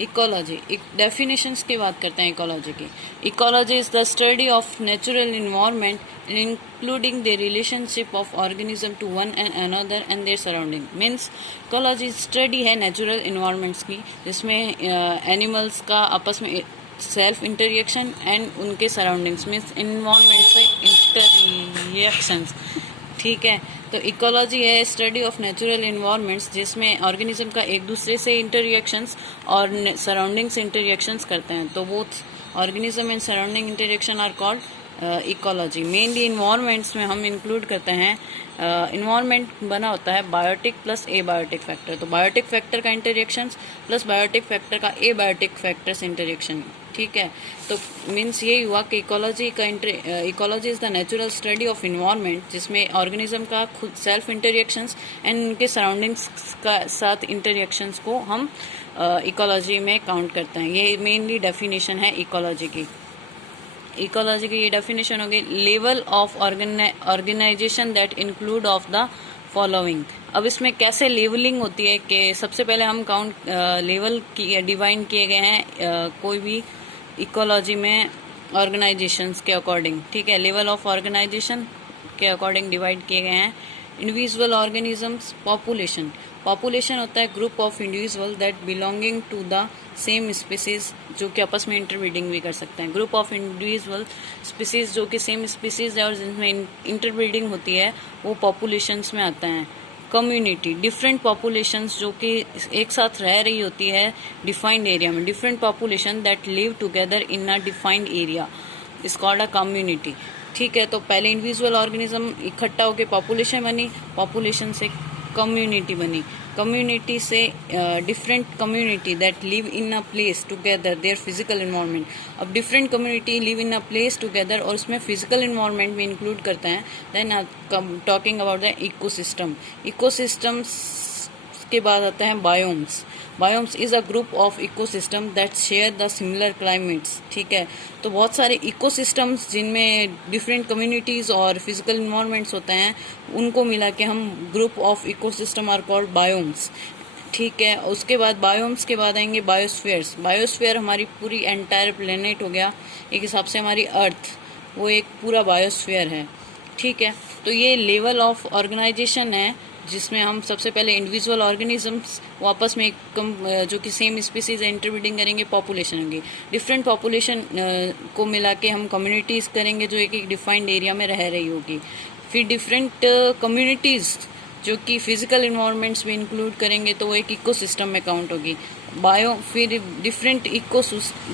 Ecology, definitions की बात करते हैं इकोलॉजी की। Ecology is the study of natural environment including the relationship of organism to one and another and their surrounding. Means ecology study है natural environments की, जिसमें animals का आपस में सेल्फ इंटरेक्शन एंड उनके सराउंडिंग्स मीन्स इन्वायरमेंट से interactions. ठीक है, तो इकोलॉजी है स्टडी ऑफ नेचुरल इन्वायरमेंट्स जिसमें ऑर्गेनिज्म का एक दूसरे से इंटररिएक्शंस और सराउंडिंग्स इंटररिएक्शंस करते हैं, तो both organism and surrounding interaction are called ecology. Mainly environments में हम इंक्लूड करते हैं, इन्वायरमेंट बना होता है बायोटिक प्लस एबायोटिक फैक्टर, तो बायोटिक फैक्टर का इंटररिएक्शंस प्लस बायोटिक फैक्टर का एबायोटिक फैक्टर्स इंटररिएक्शन। ठीक है, तो मीन्स ये हुआ कि ecology is the natural study of environment जिसमें ऑर्गेनिज्म का खुद सेल्फ इंटररिएक्शंस एंड उनके सराउंडिंग्स का साथ इंटररिएक्शंस को हम इकोलॉजी में काउंट करते हैं। ये मेनली डेफिनेशन है इकोलॉजी की। इकोलॉजी की ये डेफिनेशन होगी, level of organization that include of the following. अब इसमें कैसे लेवलिंग होती है कि सबसे पहले हम काउंट लेवल की डिवाइन किए गए हैं कोई भी इकोलॉजी में ऑर्गेनाइजेशंस के अकॉर्डिंग। ठीक है, लेवल ऑफ ऑर्गेनाइजेशन के अकॉर्डिंग डिवाइड किए गए हैं। इंडिविजुअल ऑर्गेनिजम्स, पॉपुलेशन, पॉपुलेशन होता है group of individual that belonging to the same species, जो कि आपस में इंटरब्रीडिंग भी कर सकते हैं। ग्रुप ऑफ इंडिविजुअल स्पीसीज जो कि सेम स्पीसीज है और जिनमें इंटरब्रीडिंग होती है वो पॉपुलेशंस में आता है। कम्युनिटी, डिफरेंट पॉपुलेशंस जो कि एक साथ रह रही होती है डिफाइंड एरिया में, different population that live together in a defined area is called a community. ठीक है, तो पहले इंडिविजुअल ऑर्गेनिज्म इकट्ठा होकर पॉपुलेशन बनी, पॉपुलेशन से कम्युनिटी बनी, कम्युनिटी से different community that live in a place together there physical environment. अब different community live in a place together और उसमें फिजिकल इन्वायरमेंट भी इंक्लूड करते हैं। Then talking about the ecosystem, ecosystems के बाद आता है biomes. Biomes is a group of ecosystem that share the similar climates. ठीक है, तो बहुत सारे इकोसिस्टम्स जिनमें डिफरेंट कम्युनिटीज़ और फिजिकल इन्वायरमेंट्स होते हैं उनको मिला के हम group of ecosystem are called biomes. ठीक है, उसके बाद बायोम्स के बाद आएंगे बायोस्फीयर्स। बायोस्फीयर हमारी पूरी एंटायर प्लेनेट हो गया, एक हिसाब से हमारी अर्थ वो एक पूरा बायोस्फीयर है। ठीक है, तो ये लेवल ऑफ ऑर्गेनाइजेशन है जिसमें हम सबसे पहले इंडिविजुअल ऑर्गेनिजम्स वापस में जो कि सेम स्पीसीज इंटरब्रीडिंग करेंगे, पॉपुलेशन होंगी, डिफरेंट पॉपुलेशन को मिला के हम कम्युनिटीज़ करेंगे जो एक डिफाइंड एरिया में रह रही होगी। फिर डिफरेंट कम्युनिटीज़ जो कि फिजिकल इन्वायरमेंट्स भी इंक्लूड करेंगे तो वो एक इकोसिस्टम में काउंट होगी। फिर different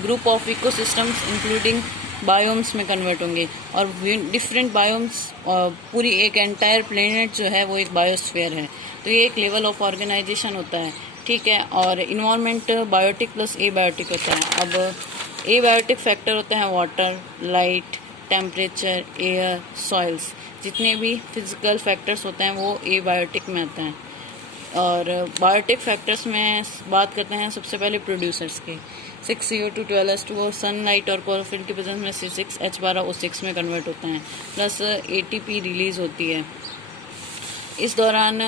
group of ecosystems including biomes में कन्वर्ट होंगे और डिफरेंट बायोम्स पूरी एक एंटायर प्लेनेट जो है वो एक बायोस्फीयर है। तो ये एक लेवल ऑफ ऑर्गेनाइजेशन होता है। ठीक है, और इन्वायरमेंट बायोटिक प्लस एबायोटिक होता है। अब एबायोटिक फैक्टर होते हैं water, light, temperature, air, soils, जितने भी फिजिकल फैक्टर्स होते हैं वो एबायोटिक में आते हैं। और बायोटिक फैक्टर्स में बात करते हैं सबसे पहले प्रोड्यूसर्स की। 6CO2 12H2 और सनलाइट और क्लोरोफिल की प्रेजेंस में C6H12O6 में कन्वर्ट होता है, प्लस ATP रिलीज होती है। इस दौरान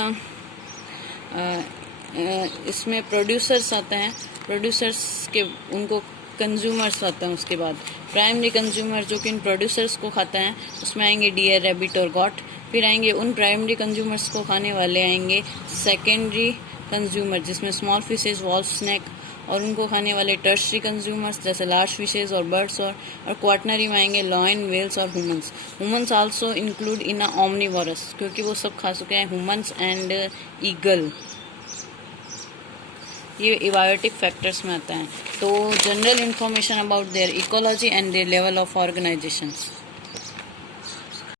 इसमें प्रोड्यूसर्स आते हैं, प्रोड्यूसर्स के उनको कंज्यूमर्स आते हैं। उसके बाद प्राइमरी कंज्यूमर जो कि इन प्रोड्यूसर्स को खाते हैं, उसमें आएंगे डियर, रैबिट और गॉट। फिर आएंगे उन प्राइमरी कंज्यूमर्स को खाने वाले आएंगे सेकेंडरी कंज्यूमर जिसमें स्मॉल फिशेज, वॉल्फ, स्नैक और उनको खाने वाले टर्शरी कंज्यूमर्स जैसे लार्ज फिशेज और बर्ड्स और क्वाटनरी में आएंगे लॉयन, वेल्स और humans. Humans also include in a omnivorous क्योंकि वो सब खा चुके हैं, ह्यूमंस एंड ईगल। ये एबायोटिक फैक्टर्स में आता है। तो general information about their ecology and their level of organisations.